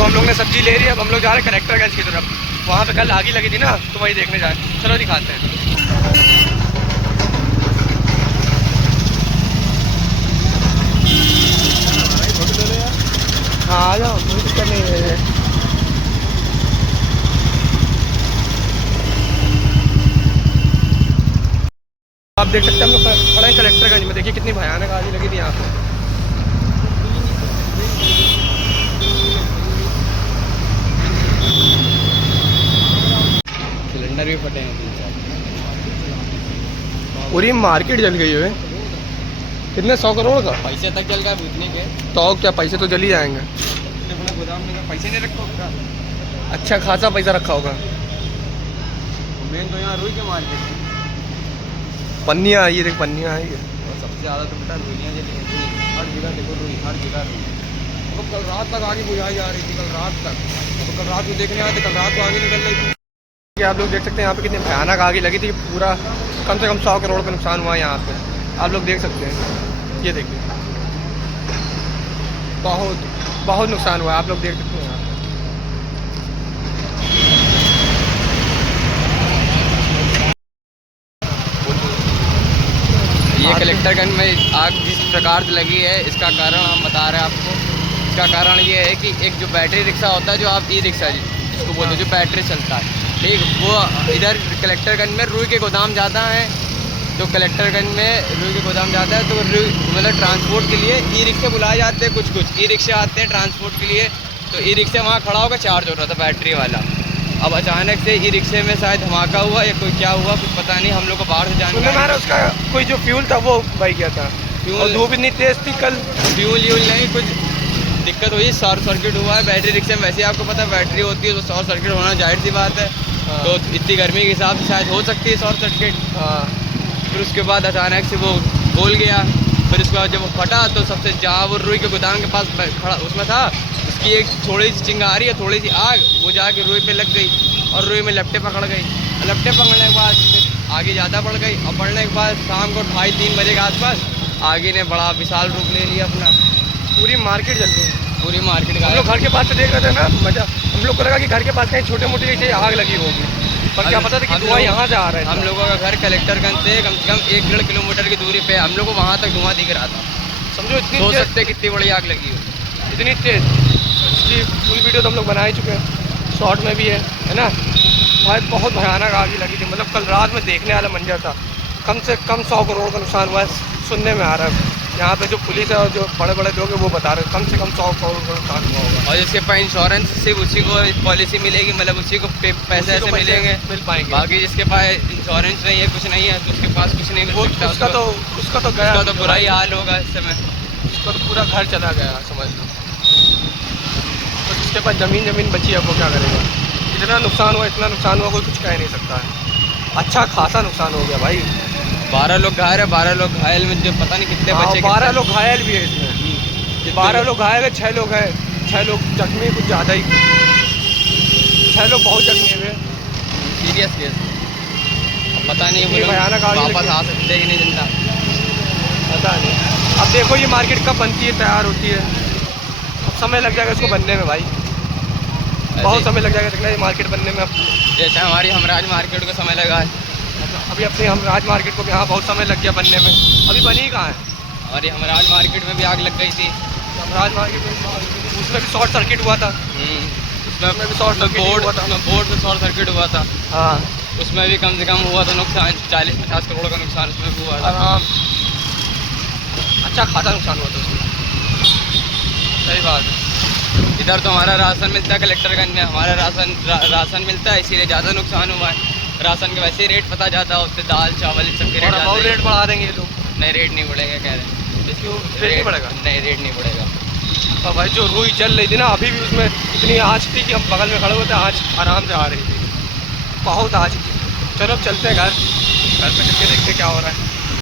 तो हम लोग ने सब्जी ले रही है। अब हम लोग जा रहे हैं कलेक्टरगंज की तरफ। वहाँ पे कल आगी लगी थी ना, तो वही देखने जाए। चलो दिखाते हैं। हाँ आ जाओ, कोई दिक्कत नहीं है। आप देख सकते हैं हम लोग खड़े हैं कलेक्टरगंज में। देखिए कितनी भयानक आगी लगी थी यहाँ पे। सिलेंडर भी फटे हैं 3-4। पूरी मार्केट जल गई है। कितने 100 करोड़ का पैसे तक जल गया बुझने के। तो क्या, पैसे तो जल ही जाएंगे। अपना गोदाम में पैसे नहीं रखा होगा। अच्छा खासा पैसा रखा होगा। मेन तो यहाँ रुई के मार्केट है। पन्नियाँ आई है, देख पन्नियाँ आई है। और सबसे ज़्यादा तो बेटा रुइयाँ जली हैं। हर जगह देखो रुई, हर जगह रुई। तो कल रात तक आगे बुझाई जा रही थी, कल रात तक। तो कल रात को देखने आए थे, कल रात को आगे निकल रही थी। आप लोग देख सकते हैं यहाँ पे कितनी भयानक आगे लगी थी। पूरा कम से कम 100 करोड़ का नुकसान हुआ है यहाँ पे। आप लोग देख सकते हैं, ये देखिए बहुत बहुत नुकसान हुआ है। आप लोग देख सकते हैं यहाँ पे। ये कलेक्टरगंज में आग जिस प्रकार से लगी है, इसका कारण हम बता रहे हैं आपको। इसका कारण ये है कि एक जो बैटरी रिक्शा होता है, जो आप ई रिक्शा जिसको बोलते हैं, जो बैटरी चलता है, ठीक, वो इधर कलेक्टरगंज में रुई के गोदाम ज़्यादा है। तो कलेक्टरगंज में रुई के गोदाम ज़्यादा है, तो रुई मतलब ट्रांसपोर्ट के लिए ई रिक्शे बुलाए जाते हैं। कुछ ई रिक्शे आते हैं ट्रांसपोर्ट के लिए। तो ई रिक्शा वहाँ खड़ा होकर चार्ज हो रहा था बैटरी वाला। अब अचानक से ई रिक्शे में शायद धमाका हुआ या कोई क्या हुआ, कुछ पता नहीं। हम लोग को बाहर से जानकारी, उसका कोई जो फ्यूल था वो बह गया था। फ्यूल, और धूप इतनी तेज थी कल। फ्यूल नहीं, कुछ दिक्कत हुई, शॉर्ट सर्किट हुआ है। बैटरी रिक्शे में वैसे आपको पता है बैटरी होती है, तो शॉर्ट सर्किट होना जाहिर सी बात है। तो इतनी गर्मी के हिसाब से शायद हो सकती है शॉर्ट सर्किट। फिर उसके बाद अचानक से वो बोल गया। फिर उसके बाद जब वो फटा, तो सबसे जहाँ वो रुई के गोदाम के पास खड़ा उसमें था, उसकी एक थोड़ी सी चिंगारी है, थोड़ी सी आग, वो जाके रुई पे लग गई और रुई में लपटे पकड़ गई। लपटे पकड़ने के बाद फिर आगे ज़्यादा बढ़ गई, और बढ़ने के बाद शाम को 2:30-3 बजे के आसपास आगे ने बड़ा विशाल रूप ले लिया अपना। पूरी मार्केट जल गई, पूरी मार्केट का। हम लोग घर के पास से देख रहे थे ना, मजा हम लोग को लगा कि घर के पास कहीं छोटे मोटे ऐसे आग लगी होगी, पर क्या पता था कि धुआं यहाँ से आ रहा है। हम लोगों का घर कलेक्टरगंज से कम 1-1.5 किलोमीटर की दूरी पे, हम लोग को वहाँ तक धुआं दिख रहा था। समझो इतनी हो सकते कितनी बड़ी आग लगी हो, इतनी तेज। इसकी फुल वीडियो तो हम लोग बना ही चुके हैं, शॉर्ट में भी है ना भाई। बहुत भयानक आग लगी थी, मतलब कल रात में देखने वाला मंजर था। कम से कम 100 करोड़ का नुकसान हुआ है, सुनने में आ रहा है। यहाँ पे जो पुलिस है और जो बड़े बड़े लोग हैं वो बता रहे हैं कम से कम 100 करोड़ का नुकसान हुआ होगा। और जिसके पास इंश्योरेंस, सिर्फ उसी को पॉलिसी मिलेगी, मतलब उसी को पैसे ऐसे मिलेंगे, मिल पाएंगे। बाकी जिसके पास इंश्योरेंस नहीं है, कुछ नहीं है, तो उसके पास कुछ नहीं मिल सकता। उसका तो गया, तो बुरा ही हाल होगा इस समय। उसका तो पूरा घर चला गया समझ लो। तो जिसके पास ज़मीन बची है वो क्या करेगा। इतना नुकसान हुआ कोई कुछ कह नहीं सकता है। अच्छा खासा नुकसान हो गया भाई। 12 लोग घायल है, 12 लोग घायल में जो पता नहीं कितने बच्चे। 12 लोग घायल भी है इसमें। 12 लोग घायल है, 6 लोग हैं, 6 लोग जख्मी, कुछ ज़्यादा ही। 6 लोग बहुत जख्मी हुए, सीरियस केस। पता नहीं वो भयानक वापस आ सकते हैं कि नहीं जिंदा, पता नहीं। अब देखो ये मार्केट कब बनती है, तैयार होती है, अब समय लग जाएगा इसको बनने में भाई। बहुत समय लग जाएगा देखना ये मार्केट बनने में। अब जैसे हमारी हमराज मार्केट को समय लगा है, अभी अपनी हमराज मार्केट को भी यहाँ बहुत समय लग गया बनने में। अभी बनी कहाँ है। हमारी हमराज मार्केट में भी आग लग गई थी। हमराज मार्केट में उसमें भी शॉर्ट सर्किट हुआ था। उसमें भी शॉर्ट सर्किट हुआ था, बोर्ड से शॉर्ट सर्किट हुआ था। हाँ, उसमें भी कम से कम हुआ था नुकसान, 40-50 करोड़ का नुकसान उसमें भी हुआ था। अच्छा खासा नुकसान हुआ था उसमें। सही बात है। इधर तो हमारा राशन मिलता है कलेक्टरगंज में, हमारा राशन मिलता है, इसीलिए ज़्यादा नुकसान हुआ है। राशन के वैसे ही रेट पता जाता है, उससे दाल चावल इन सब के रेट और रेट बढ़ा देंगे ये लोग। नहीं, रेट नहीं बढ़ेगा कह रहे हैं। रेट नहीं बढ़ेगा? नहीं, रेट नहीं बढ़ेगा। और भाई जो रुई जल रही थी ना, अभी भी उसमें इतनी आँच थी कि हम बगल में खड़े होते, आँच आराम से आ रही थी, बहुत आँच थी। चलो अब चलते हैं घर पे चल के देखते क्या हो रहा है।